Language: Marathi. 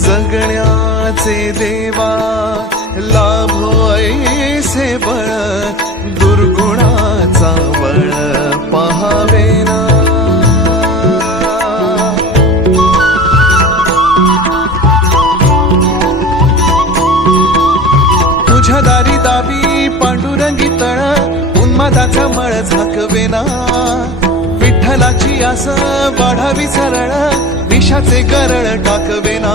जगण्याचे देवा लाभो ऐसे बळ दुर्गुणाचा बळ पहावेना। तुझ्या दारी दावी पांडुरंगी तळ उन्मादाचा मळ झाकवेना। विठ्ठलाची आस वाढावी सरळ विषाचे गरळ टाकवेना।